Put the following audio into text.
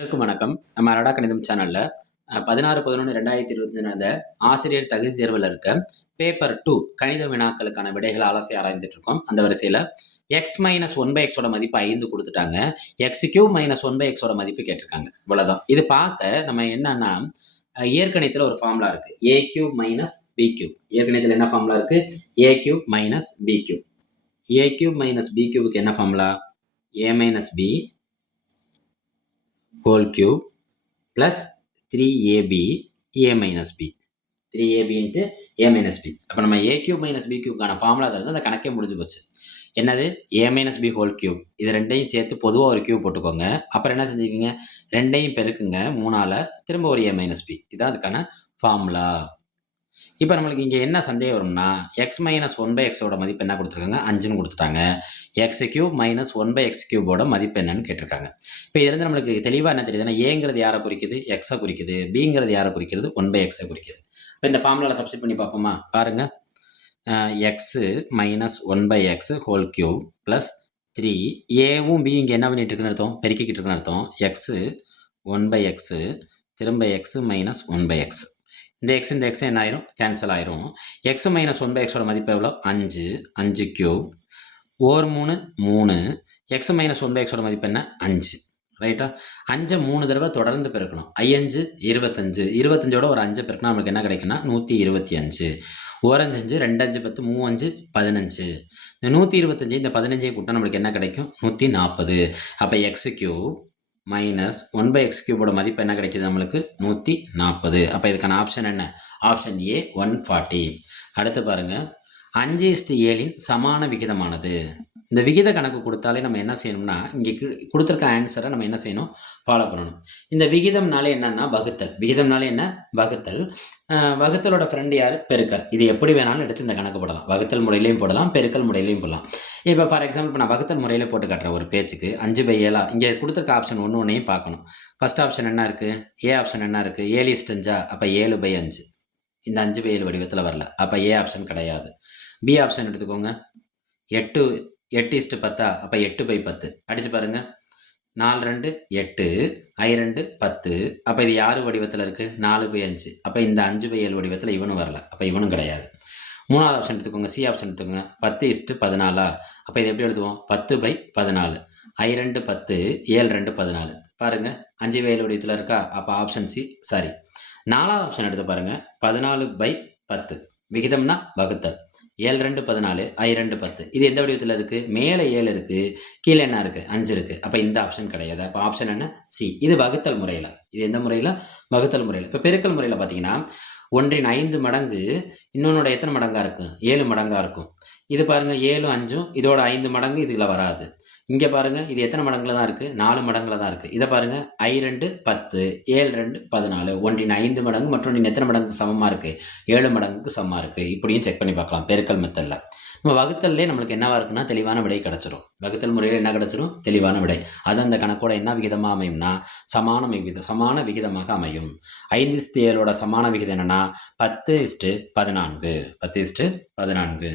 அனைவருக்கும் வணக்கம். நம்ம அரடா கணிதம் சேனல்ல 16/11/2025 நடந்த ஆசிரியர் தகுதி தேர்வில் இருக்க பேப்பர் 2 கணித வினாக்களுக்கான விடைகளை அலசி ஆராய்ந்துட்டு இருக்கோம். அந்த வரிசையில் x-1/xோட மதிப்பு 5 கொடுத்துட்டாங்க. x³ - 1/xோட மதிப்பு கேட்டிருக்காங்க. இவ்வளவுதான். இது பார்க்க நம்ம என்னன்னா இயற்கணிதத்தில் ஒரு ஃபார்முலா இருக்கு. a³ - b³. இயற்கணிதத்தில் என்ன ஃபார்முலா இருக்கு? a³ - b³. a³ - b³ என்ன formula? a - b whole cube plus 3ab a minus b. 3ab into a minus b. அப்போ நம்ம a³ - b³ ஃபார்முலா தான் அந்த கணக்கே முடிஞ்சு போச்சு. என்னது? a minus b whole cube. இது ரெண்டையும் சேர்த்து பொதுவாக ஒரு கியூப் போட்டுக்கோங்க. அப்புறம் என்ன செஞ்சுக்கிங்க? ரெண்டையும் பெருக்குங்க 3ஆல், திரும்ப ஒரு a minus b. இதுதான் அதுக்கான ஃபார்முலா. இப்போ நம்மளுக்கு இங்கே என்ன சந்தேகம் வரும்னா x - 1/xோட மதிப்பு என்ன கொடுத்துருக்காங்க? 5ன்னு கொடுத்துட்டாங்க. x³ - 1/x³ மதிப்பு என்னன்னு கேட்டிருக்காங்க. இப்போ இதுலேருந்து நம்மளுக்கு தெளிவாக என்ன தெரியுதுன்னா ஏங்கிறது யாரை குறிக்குது? எக்ஸை குறிக்குது. பிங்கிறது யாரை குறிக்கிறது? 1/xஐ குறிக்குது. இப்போ இந்த ஃபார்முலாவில் சப்ஸ்டிட் பண்ணி பார்ப்போமா? பாருங்க. x - 1/x whole cube plus 3 ஏவும் பி இங்கே என்ன பண்ணிட்டு இருக்குன்னு அர்த்தம்? பெருக்கிக்கிட்டு இருக்குன்னு அர்த்தம். x 1/x திரும்ப x - 1/x. இந்த x இந்த x என்ன ஆயிரும்? கேன்சல் ஆயிரும். x - 1/xோட மதிப்பு எவ்வளோ? 5. 5 கியூப் ஓர் 3 3. x - 1/xோட மதிப்பு என்ன? 5. ரைட்டா? 5 3 தடவை தொடர்ந்து பெருக்கணும். 5 25. 25ஓட ஒரு 5 பெருக்கினா நமக்கு என்ன கிடைக்குன்னா 125. ஒரு 5 5 2 5 10 3 5 15. இந்த 125 இந்த 15 கூட்டினா நம்மளுக்கு என்ன கிடைக்கும்? 140. அப்போ x³ - 1/x³ மதிப்பு என்ன கிடைக்குது நம்மளுக்கு? 140. அப்போ இதுக்கான ஆப்ஷன் என்ன? Option A 140. அடுத்து பாருங்க. 5:7 சமான விகிதமானது. இந்த விகித கணக்கு கொடுத்தாலே நம்ம என்ன செய்யணும்னா இங்கே கொடுத்துருக்க ஆன்சரை நம்ம என்ன செய்யணும்? ஃபாலோ பண்ணணும். இந்த விகிதம்னாலே என்னன்னா வகுத்தல். விகிதம்னாலே என்ன? வகுத்தல். வகுத்தலோட ஃப்ரெண்ட் யார்? பெருக்கல். இது எப்படி வேணாலும் எடுத்து இந்த கணக்கு போடலாம். வகுத்தல் முறையிலையும் போடலாம், பெருக்கல் முறையிலையும் போடலாம். இப்போ ஃபார் எக்ஸாம்பிள் இப்போ நான் வகுத்தல் முறையில் போட்டு காட்டுறேன் ஒரு பேச்சுக்கு. 5/7 இங்கே கொடுத்துருக்க ஆப்ஷன் ஒன்றையும் பார்க்கணும். ஃபர்ஸ்ட் ஆப்ஷன் என்ன இருக்குது? ஏ ஆப்ஷன் என்ன இருக்குது? 7:5. அப்போ 7/5. இந்த 5/7 வடிவத்தில் வரல. அப்போ ஏ ஆப்ஷன் கிடையாது. பி ஆப்ஷன் எடுத்துக்கோங்க. 8:10. அப்போ 8/10. அடிச்சு பாருங்க. 4 2 8 I2 10. அப்போ இது யார் வடிவத்தில் இருக்குது? 4/5. அப்போ இந்த 5/7 வடிவத்தில் இவனும் வரல. அப்போ இவனும் கிடையாது. மூணாவது ஆப்ஷன் எடுத்துக்கோங்க. சி ஆப்ஷன் எடுத்துக்கோங்க. 10:14. அப்போ இது எப்படி எழுதுவோம்? 10/14. I2 10 7 2 14. பாருங்க 5/7 வடிவத்தில் இருக்கா? அப்போ ஆப்ஷன் சி சரி. நாலாவது ஆப்ஷன் எடுத்து பாருங்க. 14/10. விகிதம்னா வகுத்தல். 7 2 14 I2 10. இது எந்த வடிவத்தில் இருக்குது? மேலே 7 இருக்குது, கீழே என்ன இருக்குது? 5 இருக்குது. அப்போ இந்த ஆப்ஷன் கிடையாது. அப்போ ஆப்ஷன் என்ன? சி. இது வகுத்தல் முறையில். இது எந்த முறையில்? வகுத்தல் முறையில். இப்போ பெருக்கல் முறையில் பார்த்தீங்கன்னா 1 5 மடங்கு இன்னொன்னோட எத்தனை மடங்காக இருக்கும்? 7 மடங்காக இருக்கும். இது பாருங்கள் 7 5 இதோட 5 மடங்கு இதில் வராது. இங்கே பாருங்கள் இது எத்தனை மடங்குல தான் இருக்குது? 4 மடங்குல தான் இருக்குது. இதை பாருங்கள் I2 10 7 2 14. 1 5 மடங்கு மற்றொன்றின் எத்தனை மடங்கு சமமாக இருக்குது? 7 மடங்குக்கு சமமாக இருக்குது. இப்படியும் செக் பண்ணி பார்க்கலாம் பெருக்கல் மெத்தடில். நம்ம வகுத்தல்லே நம்மளுக்கு என்னவா இருக்குன்னா தெளிவான விடை கிடச்சிரும். வகுத்தல் முறையில் என்ன கிடச்சிரும்? தெளிவான விடை. அது அந்த கணக்கோட என்ன விகிதமாக அமையும்னா சமான விகிதமாக அமையும். 5:7 சமான விகிதம் என்னன்னா 10:14. 10:14.